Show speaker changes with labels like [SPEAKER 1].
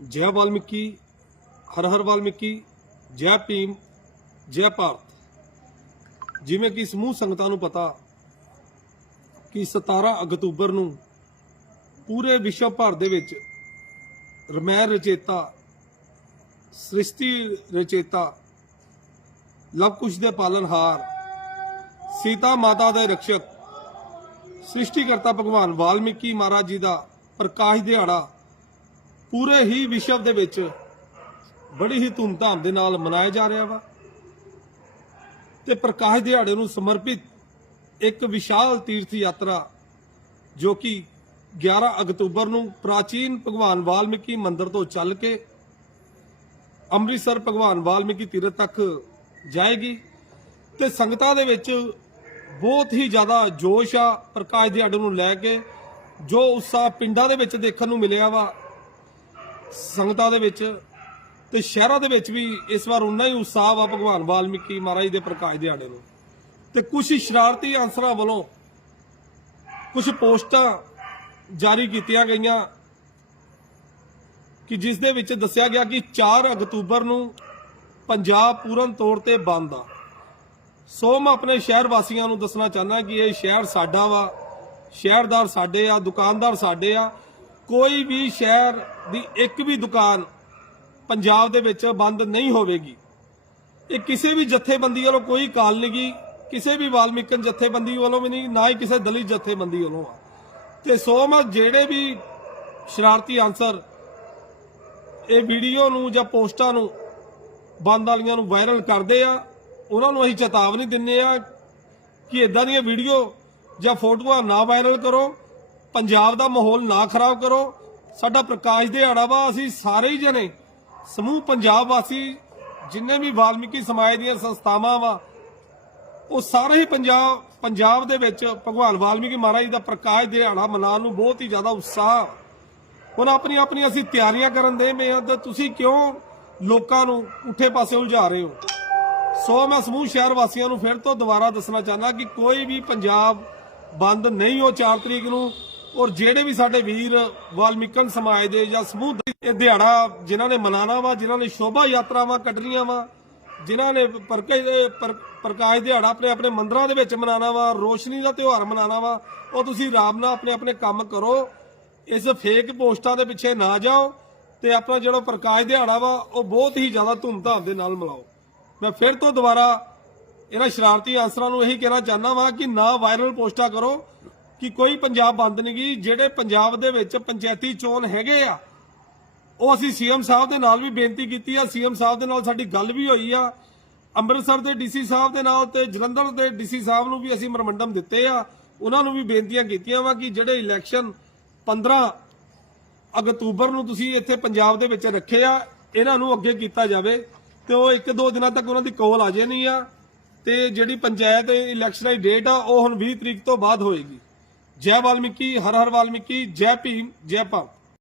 [SPEAKER 1] ਜੈ ਵਾਲਮੀਕੀ ਹਰ ਹਰ ਵਾਲਮੀਕੀ ਜੈ ਭੀਮ ਜੈ ਭਾਰਤ ਜਿਵੇਂ ਕਿ ਸਮੂਹ ਸੰਗਤਾਂ ਨੂੰ ਪਤਾ ਕਿ 17 ਅਕਤੂਬਰ ਨੂੰ ਪੂਰੇ ਵਿਸ਼ਵ ਭਰ ਦੇ ਵਿੱਚ ਰਮੈ ਰਚੇਤਾ ਸ੍ਰਿਸ਼ਟੀ ਰਚੇਤਾ ਲਵ ਕੁਸ਼ ਦੇ ਪਾਲਨਹਾਰ ਸੀਤਾ ਮਾਤਾ ਦੇ ਰਕਸ਼ਕ ਸ੍ਰਿਸ਼ਟੀਕਰਤਾ ਭਗਵਾਨ ਵਾਲਮੀਕੀ ਮਹਾਰਾਜ ਜੀ ਦਾ ਪ੍ਰਕਾਸ਼ ਦਿਹਾੜਾ ਪੂਰੇ ਹੀ ਵਿਸ਼ਵ ਦੇ ਵਿੱਚ ਬੜੀ ਹੀ ਧੂਮਧਾਮ ਦੇ ਨਾਲ ਮਨਾਇਆ ਜਾ ਰਿਹਾ ਵਾ। ਤੇ ਪ੍ਰਕਾਸ਼ ਦਿਹਾੜੇ ਨੂੰ ਸਮਰਪਿਤ ਇੱਕ ਵਿਸ਼ਾਲ ਤੀਰਥ ਯਾਤਰਾ ਜੋ ਕਿ 11 ਅਕਤੂਬਰ ਨੂੰ ਪ੍ਰਾਚੀਨ ਭਗਵਾਨ ਵਾਲਮੀਕੀ ਮੰਦਿਰ ਤੋਂ ਚੱਲ ਕੇ ਅੰਮ੍ਰਿਤਸਰ ਭਗਵਾਨ ਵਾਲਮੀਕੀ ਤੀਰਥ ਤੱਕ ਜਾਏਗੀ। ਤੇ ਸੰਗਤਾਂ ਦੇ ਵਿੱਚ ਬਹੁਤ ਹੀ ਜ਼ਿਆਦਾ ਜੋਸ਼ ਆ ਪ੍ਰਕਾਸ਼ ਦਿਹਾੜੇ ਨੂੰ ਲੈ ਕੇ, ਜੋ ਉਤਸ਼ਾਹ ਪਿੰਡਾਂ ਦੇ ਵਿੱਚ ਦੇਖਣ ਨੂੰ ਮਿਲਿਆ ਵਾ। ਸੰਗਤਾਂ ਦੇ ਵਿੱਚ ਤੇ ਸ਼ਹਿਰਾਂ ਦੇ ਵਿੱਚ ਵੀ ਇਸ ਵਾਰ ਉਨਾ ਹੀ ਉਤਸ਼ਾਹ ਵਾ ਭਗਵਾਨ ਵਾਲਮੀਕੀ ਮਹਾਰਾਜ ਦੇ ਪ੍ਰਕਾਸ਼ ਦਿਹਾੜੇ ਨੂੰ। ਤੇ ਕੁਝ ਸ਼ਰਾਰਤੀ ਅਨਸਰਾਂ ਵੱਲੋਂ ਕੁਝ ਪੋਸਟਾਂ ਜਾਰੀ ਕੀਤੀਆਂ ਗਈਆਂ ਕਿ ਜਿਸ ਦੇ ਵਿੱਚ ਦੱਸਿਆ ਗਿਆ ਕਿ 4 ਅਕਤੂਬਰ ਨੂੰ ਪੰਜਾਬ ਪੂਰਨ ਤੌਰ ਤੇ ਬੰਦ ਆ। ਸੋ ਮੈਂ ਆਪਣੇ ਸ਼ਹਿਰ ਵਾਸੀਆਂ ਨੂੰ ਦੱਸਣਾ ਚਾਹੁੰਦਾ ਕਿ ਇਹ ਸ਼ਹਿਰ ਸਾਡਾ ਵਾ। ਸ਼ਹਿਰਦਾਰ ਸਾਡੇ ਆ, ਦੁਕਾਨਦਾਰ ਸਾਡੇ ਆ। ਕੋਈ ਵੀ ਸ਼ਹਿਰ ਦੀ ਇੱਕ ਵੀ ਦੁਕਾਨ ਪੰਜਾਬ ਦੇ ਵਿੱਚ ਬੰਦ ਨਹੀਂ ਹੋਵੇਗੀ। ਇਹ ਕਿਸੇ ਵੀ ਜਥੇਬੰਦੀ ਵੱਲੋਂ ਕੋਈ ਕਾਲ ਨਹੀਂ ਗੀ ਕਿਸੇ ਵੀ ਵਾਲਮੀਕਨ ਜਥੇਬੰਦੀ ਵੱਲੋਂ ਵੀ ਨਹੀਂ, ਨਾ ਹੀ ਕਿਸੇ ਦਲਿਤ ਜਥੇਬੰਦੀ ਵੱਲੋਂ ਆ। ਤੇ ਸੋ ਮੈਂ ਜਿਹੜੇ ਵੀ ਸ਼ਰਾਰਤੀ ਅਨਸਰ ਇਹ ਵੀਡੀਓ ਨੂੰ ਜਾਂ ਪੋਸਟਾਂ ਨੂੰ ਬੰਦ ਵਾਲੀਆਂ ਨੂੰ ਵਾਇਰਲ ਕਰਦੇ ਆ, ਉਹਨਾਂ ਨੂੰ ਅਸੀਂ ਚੇਤਾਵਨੀ ਦਿੰਨੇ ਆ ਕਿ ਇਦਾਂ ਦੀਆਂ ਵੀਡੀਓ ਜਾਂ ਫੋਟੋਆਂ ਨਾ ਵਾਇਰਲ ਕਰੋ। ਪੰਜਾਬ ਦਾ ਮਾਹੌਲ ਨਾ ਖਰਾਬ ਕਰੋ। ਸਾਡਾ ਪ੍ਰਕਾਸ਼ ਦਿਹਾੜਾ ਵਾ, ਅਸੀਂ ਸਾਰੇ ਹੀ ਜਣੇ ਸਮੂਹ ਪੰਜਾਬ ਵਾਸੀ, ਜਿੰਨੇ ਵੀ ਵਾਲਮੀਕੀ ਸਮਾਜ ਦੀਆਂ ਸੰਸਥਾਵਾਂ ਵਾ, ਉਹ ਸਾਰੇ ਹੀ ਪੰਜਾਬ ਪੰਜਾਬ ਦੇ ਵਿੱਚ ਭਗਵਾਨ ਵਾਲਮੀਕੀ ਮਹਾਰਾਜ ਦਾ ਪ੍ਰਕਾਸ਼ ਦਿਹਾੜਾ ਮਨਾਉਣ ਨੂੰ ਬਹੁਤ ਹੀ ਜ਼ਿਆਦਾ ਉਤਸ਼ਾਹ ਹੁਣ ਆਪਣੀ ਆਪਣੀ ਅਸੀਂ ਤਿਆਰੀਆਂ ਕਰਨ ਦੇ ਮੈਂ ਤੇ ਤੁਸੀਂ ਕਿਉਂ ਲੋਕਾਂ ਨੂੰ ਉੱਠੇ ਪਾਸੇ ਉਲਝਾ ਰਹੇ ਹੋ? ਸੋ ਮੈਂ ਸਮੂਹ ਸ਼ਹਿਰ ਵਾਸੀਆਂ ਨੂੰ ਫਿਰ ਤੋਂ ਦੁਬਾਰਾ ਦੱਸਣਾ ਚਾਹੁੰਦਾ ਕਿ ਕੋਈ ਵੀ ਪੰਜਾਬ ਬੰਦ ਨਹੀਂ ਹੋ 4 ਤਰੀਕ ਨੂੰ ਔਰ ਜਿਹੜੇ ਵੀ ਸਾਡੇ ਵੀਰ ਵਾਲਮੀਕਨ ਸਮਾਜ ਦੇ ਜਾਂ ਸਮੂਹ ਦੇ ਦਿਹਾੜਾ ਜਿਨ੍ਹਾਂ ਨੇ ਮਨਾਣਾ ਵਾ, ਜਿਨ੍ਹਾਂ ਨੇ ਸ਼ੋਭਾ ਯਾਤਰਾਵਾਂ ਕੱਢਣੀਆਂ ਵਾ, ਜਿਨ੍ਹਾਂ ਨੇ ਪ੍ਰਕਾਸ਼ ਪਰ- ਪ੍ਰਕਾਸ਼ ਦਿਹਾੜਾ ਆਪਣੇ ਆਪਣੇ ਮੰਦਰਾਂ ਦੇ ਵਿੱਚ ਮਨਾਣਾ ਵਾ, ਰੋਸ਼ਨੀ ਦਾ ਤਿਉਹਾਰ ਮਨਾਣਾ ਵਾ, ਉਹ ਤੁਸੀਂ ਆਰਾਮ ਨਾਲ ਆਪਣੇ ਆਪਣੇ ਕੰਮ ਕਰੋ, ਇਸ ਫੇਕ ਪੋਸਟਾਂ ਦੇ ਪਿੱਛੇ ਨਾ ਜਾਓ ਤੇ ਆਪਣਾ ਜਿਹੜਾ ਪ੍ਰਕਾਸ਼ ਦਿਹਾੜਾ ਵਾ, ਉਹ ਬਹੁਤ ਹੀ ਜ਼ਿਆਦਾ ਧੂਮਧਾਮ ਦੇ ਨਾਲ ਮਨਾਓ। ਮੈਂ ਫਿਰ ਤੋਂ ਦੁਬਾਰਾ ਇਹਨਾਂ ਸ਼ਰਾਰਤੀ ਅਨਸਰਾਂ ਨੂੰ ਇਹੀ ਕਹਿਣਾ ਚਾਹੁੰਦਾ ਵਾਂ ਕਿ ਨਾ ਵਾਇਰਲ ਪੋਸਟਾਂ ਕਰੋ ਕਿ ਕੋਈ ਪੰਜਾਬ ਬੰਦ ਨਹੀਂ ਗਈ ਜਿਹੜੇ ਪੰਜਾਬ ਦੇ ਵਿੱਚ ਪੰਚਾਇਤੀ ਚੋਣ ਹੈਗੇ ਆ, ਉਹ ਅਸੀਂ ਸੀਐਮ ਸਾਹਿਬ ਦੇ ਨਾਲ ਵੀ ਬੇਨਤੀ ਕੀਤੀ ਆ। ਸੀਐਮ ਸਾਹਿਬ ਦੇ ਨਾਲ ਸਾਡੀ ਗੱਲ ਵੀ ਹੋਈ ਆ। ਅੰਮ੍ਰਿਤਸਰ ਦੇ ਡੀਸੀ ਸਾਹਿਬ ਦੇ ਨਾਲ ਤੇ ਜਲੰਧਰ ਦੇ ਡੀਸੀ ਸਾਹਿਬ ਨੂੰ ਵੀ ਅਸੀਂ ਮੈਮੋਰੰਡਮ ਦਿੱਤੇ ਆ। ਉਹਨਾਂ ਨੂੰ ਵੀ ਬੇਨਤੀਆਂ ਕੀਤੀਆਂ ਵਾ ਕਿ ਜਿਹੜੇ ਇਲੈਕਸ਼ਨ 15 ਅਕਤੂਬਰ ਨੂੰ ਤੁਸੀਂ ਇੱਥੇ ਪੰਜਾਬ ਦੇ ਵਿੱਚ ਰੱਖੇ ਆ, ਇਹਨਾਂ ਨੂੰ ਅੱਗੇ ਕੀਤਾ ਜਾਵੇ ਤੇ ਉਹ ਇੱਕ ਦੋ ਦਿਨਾਂ ਤੱਕ ਉਹਨਾਂ ਦੀ ਕਾਲ ਆ ਜਾਣੀ ਆ। ਤੇ ਜਿਹੜੀ ਪੰਚਾਇਤ ਇਲੈਕਸ਼ਨ ਦੀ ਡੇਟ ਆ, ਉਹ ਹੁਣ 20 ਤਰੀਕ ਤੋਂ ਬਾਅਦ ਹੋਏਗੀ। ਜੈ ਵਾਲਮੀਕੀ ਹਰ ਹਰ ਵਾਲਮੀਕੀ ਜੈ ਭੀਮ ਜੈ ਭਾਰਤ